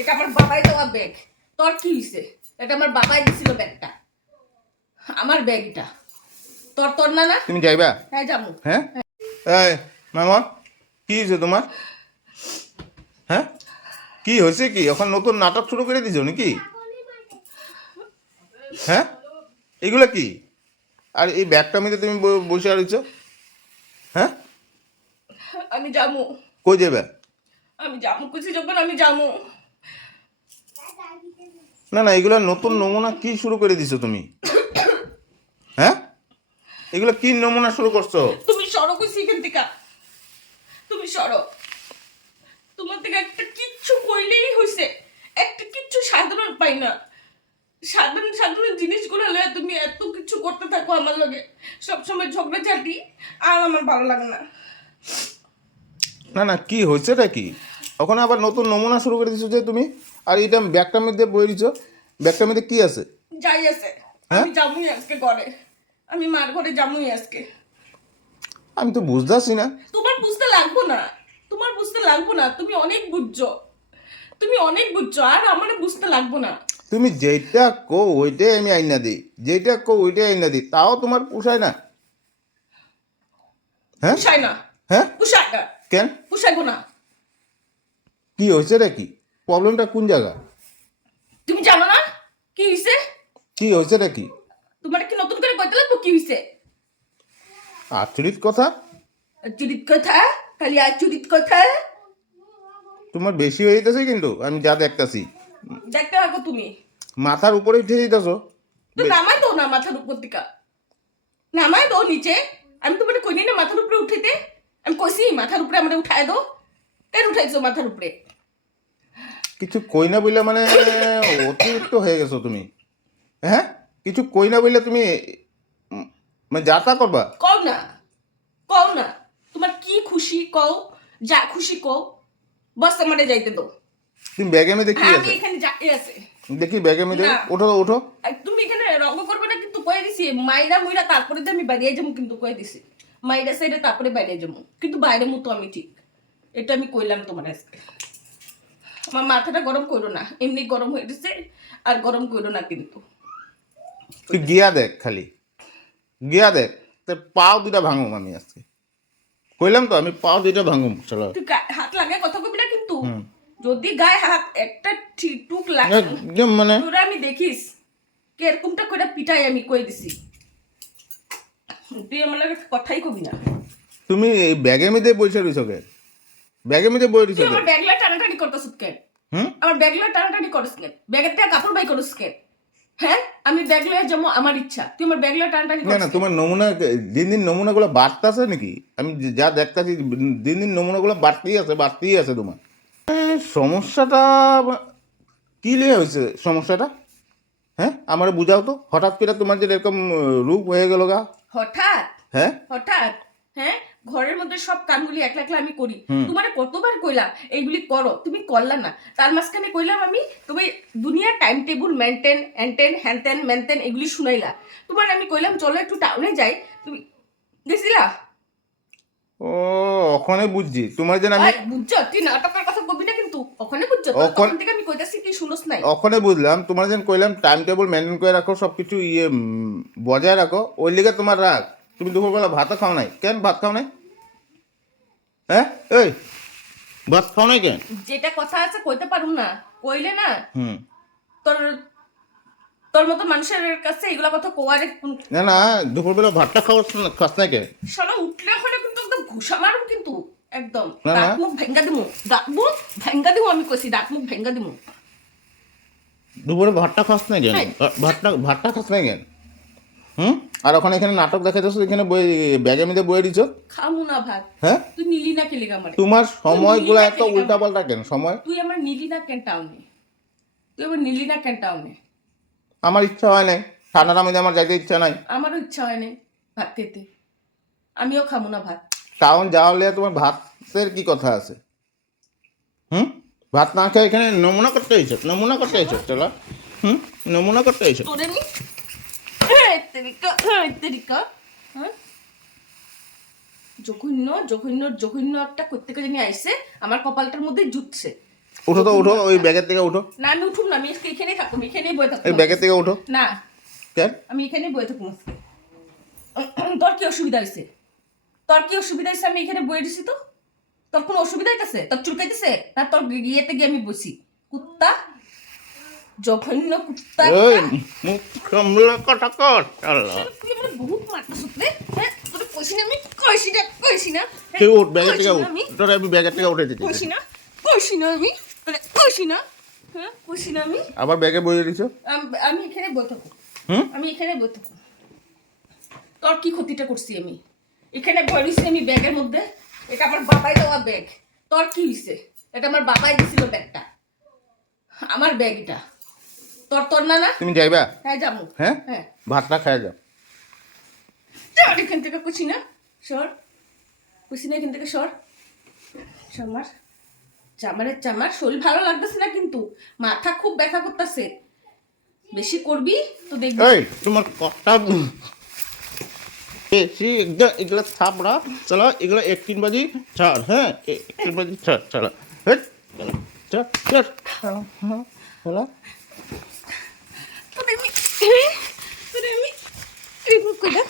এটা আমার বাবাই দেওয়া ব্যাগ তোর কি হইছে? এটা আমার বাবাই দিছিল ব্যাগটা। আমার ব্যাগ এটা তোর তোর না না? তুমি যাইবা? হ্যাঁ যাব। হ্যাঁ? এই মামা কি হয়েছে তোমার? হ্যাঁ? কি হয়েছে কি? এখন নতুন নাটক শুরু করে দিছো নাকি? হ্যাঁ? এগুলো কি? আর এই ব্যাগটা মধ্যে তুমি বসে রয়েছ হ্যাঁ? আমি যাব। কই যাবে আমি যাব খুশি যখন আমি যাব। না না এগুলো নতুন নমুনা কি শুরু করে দিছো তুমি? হ্যাঁ? এগুলো কি নমুনা শুরু করছ? তুমি সরো এখান থেকে? তুমি সরো। তোমার থেকে একটা কিচ্ছু কইলেই হইছে। একটা কিচ্ছু সাধারণ পাই না। সাধারণ সাধারণ জিনিসগুলো হলে তুমি এত কিছু করতে থাকো আমার লগে। সবসময় ঝগড়া ঝাঁটি আর আমার ভালো লাগে না। না না কি হয়েছেটা কি? ওখানে আবার নতুন নমুনা শুরু করে দিছো যে তুমি। আর এটা ব্যাগটার মধ্যে বই দিছো। ব্যাগটার মধ্যে কি আছে? যাই আছে। হ্যাঁ? আমি যাবই আজকে ঘরে। আমি মার ঘরে যাবই আজকে। আমি তো বুঝতেছি না। তোমার বুঝতে লাগবো না। তোমার বুঝতে লাগবো না। তুমি অনেক বুঝছ। তুমি অনেক বুঝছ। আর আমার বুঝতে লাগবো না। তুমি যেটা কো ওইটাই আমি আইনা দিই। যেটা কো ওইটাই আইনা দিই। তাও তোমার পোষায় না। হ্যাঁ? পুষায় না। হ্যাঁ? পুষায় না। কেন? পুষাইবো না। কি হয়েছে রে কি? প্রবলেমটা কোন জায়গা? তুমি জানো না? কি হইছে? কি হয়েছে রে কি? তোমার কি নতুন করে কইতে লাগবো? কি হইছে? আচরিত কথা? চুরিত কথা? খালি আর চুরিত কথা? তোমার বেশি হয়ে যেতেছে কিন্তু আমি যা দেখতাছি। দেখতে পারব তুমি। মাথার উপরে উঠে যেতেছো? তো নামাই দাও না মাথার উপর থেকে। নামাই দাও নিচে। আমি তোমার কইনি না মাথার উপরে উঠাইতে? আমি কইছি মাথার উপরে আমরা উঠাই দাও। কেন উঠাইছো মাথার উপরে। কিছু কই না বললে মানে অতিরিক্ত হয়ে গেছো তুমি। হ্যাঁ? কিছু কই না বললে তুমি মানে যা তা করবা। কও না কও না। তোমার কি খুশি কও যা খুশি কও বস আমারে যাইতে দাও। তুমি ব্যাগে মধ্যে কি হ্যাঁ, আছে? এখানে যাই আছে। দেখি ব্যাগে মধ্যে। ওঠো ওঠো। তুমি এখানে রঙ করবে না কিন্তু কয়ে দিছি মাইরা মুইরা তারপরে তো আমি বাইরে যাব কিন্তু কয়ে দিছি। মাইরা সাইডে তারপরে বাইরে যাব। কিন্তু বাইরে মতো আমি ঠিক। এটা আমি কইলাম তোমার আজকে। আমার মাথাটা গরম করো না এমনি গরম হয়ে গেছে আর গরম করো না কিন্তু। তুই গিয়া দেখ খালি গিয়া দেখ তোর পাও দুটা ভাঙুম আমি আজকে। কইলাম তো আমি পাও দুটা ভাঙুম চলো। তুই হাত লাগে কথা কবি না কিন্তু? যদি গায়ে হাত একটা ঠিটুক লাগে মানে তোরা আমি দেখিস কিরকমটা করে পিটাই আমি কই দিছি। তুই আমার লাগে কথাই কবি না। তুমি এই ব্যাগের মধ্যে বসে রইছো কে ব্যাগের মধ্যে বই কে আমার ব্যাগলা টানাটানি করতেছ কেন? হুম? আমার ব্যাগলা টানাটানি করিস কেন? ব্যাগের থেকে কাপড় বাই করিস কেন? হ্যাঁ? আমি ব্যাগলা যেমন আমার ইচ্ছা। তুই আমার ব্যাগলা টানাটানি না না তোমার নমুনা দিন দিন নমুনাগুলো বাড়তেছে নাকি? আমি যা দেখতাছি দিন দিন নমুনাগুলো বাড়তেই আছে বাড়তেই আছে তোমার। সমস্যাটা কি লিয়ে হয়েছে সমস্যাটা? হ্যাঁ? আমার বুঝাও তো। হঠাৎ করে তোমার যে এরকম রূপ হয়ে গেল গা। হঠাৎ? হ্যাঁ? হঠাৎ? হ্যাঁ? ঘরের মধ্যে সব কামগুলি একলা একলা আমি করি। তোমার কতবার কইলাম এইগুলি করো তুমি করলা না। তার মাঝখানে কইলাম আমি তুমি দুনিয়ার টাইম টেবিল মেনটেন হ্যান্টেন হ্যানতেন মেনটেন এগুলি শুনাইলা। তোমার আমি কইলাম চলো একটু টাউনে যাই। তুমি গেছিলা? ও ওখানে বুঝছি। তোমার যেন আমি বুঝছ? তুই নাটকের কথা কবি না কিন্তু? ওখানে বুঝছ তখন থেকে আমি কইতাছি কি শুনোস নাই। ওখানে বুঝলাম। তোমার যেন কইলাম টাইম টেবিল মেনটেন করে রাখো সব কিছু ইয়ে বজায় রাখো। ওই লিগে তোমার রাগ। তুমি দুপুরবেলা ভাতও খাও নাই। কেন ভাত খাও নাই? হ্যাঁ? এই ভাত খাও নাই কেন? যেটা কথা আছে কইতে পারুম না। কইলে না হুম। তোর তোর মতো মানুষের কাছে এগুলা কথা কোয়ারে না না দুপুরবেলা ভাতটা খাওয়া খাস নাই কেন? শালা উঠলে হলে কিন্তু একদম ঘুষা মারুম কিন্তু একদম। না, না। দাঁত মুখ ভেঙ্গা দিমু দাঁত মুখ ভেঙ্গা দিমু আমি কইছি দাঁত মুখ ভেঙ্গা দিমু। দুপুরে ভাতটা খাস নাই কেন। ভা- ভাতটা ভাতটা খাস নাই কেন? হুম? আর ওখানে এখানে নাটক দেখাইতেছো এখানে বই ব্যাগের মধ্যে বয়ে দিছো খামু না ভাত। হ্যাঁ? তুই নিলি না কেলে তোমার সময়গুলো এত কেন? উল্টা পাল্টা কেন? সময়? তুই আমার নিলি না কেন টাউনে? তুই আমার নিলি না কেন টাউনে? আমার ইচ্ছা হয় নাই। ঠান্ডার মধ্যে আমার যাইতে ইচ্ছা নাই। আমারও ইচ্ছা হয় নাই ভাত খেতে। আমিও খামু না ভাত। টাউন যাওয়া হলে তোমার ভাতের কি কথা আছে? হুম? ভাত না খেয়ে এখানে নমুনা করতে হয়েছে নমুনা করতে হয়েছে চলো। হুম? নমুনা করতে হয়েছে তোরে নি? তেরিকা তেরিকা হ্যাঁ জঘন্য জঘন্য জঘন্য একটা করতে জানি আইসে আমার কপালটার মধ্যে জুটছে উঠো তো উঠো ওই ব্যাগের থেকে উঠো না আমি উঠুম না আমি এখানেই থাকব এখানেই বয়ে থাকব এই ব্যাগের থেকে উঠো না কেন আমি এখানেই বয়ে থাকব তোর কি অসুবিধা হয়েছে তোর কি অসুবিধা হয়েছে আমি এখানে বয়ে দিছি তো তোর কোনো অসুবিধা হইতেছে তোর চুলকাইতেছে না তোর ইয়েতে গিয়ে আমি বসি কুত্তা জঘন্য কুত্তা। ওই মুখ কর আল্লাহ তুই আমার বহুত মারতেছ রে? হ্যাঁ তোর কইছি না আমি? কইছি না কইছি না। হ্যাঁ, তুই উঠ ব্যাগের থেকে উঠ। তোর আমি ব্যাগের থেকে উঠে কইছি না কইছি না আমি? তোরে কইছি না? হ্যাঁ কইছি না আমি? আবার ব্যাগে বইয়ে দিছো? আমি এখানে থাকব। হুম? আমি এখানে থাকব। তোর কি ক্ষতিটা করছি আমি? এখানে বই আমি ব্যাগের মধ্যে। এটা আমার বাবাই দেওয়া ব্যাগ। তোর কি হইছে? এটা আমার বাবাই দিছিল ব্যাগটা। আমার ব্যাগ এটা। তোর তোর না না? তুমি যাইবা? হ্যাঁ যাব। হ্যাঁ? হ্যাঁ। ভাতটা খাই যাও সর এখান থেকে কুচি না সর। কুচি না এখান থেকে সর। চামার চামারের চামার। শরীর ভালো লাগতেছে না কিন্তু। মাথা খুব ব্যথা করতেছে। বেশি করবি তো দেখবি। এই তোমার কথা বেশি। একদম এগুলো থাপড়া চলো এগুলো এক তিন বাজি ছাড় হ্যাঁ? এক তিন বাজি ছাড় চলো। হেট, চলো, চল চল। হ্যাঁ, চলো। করে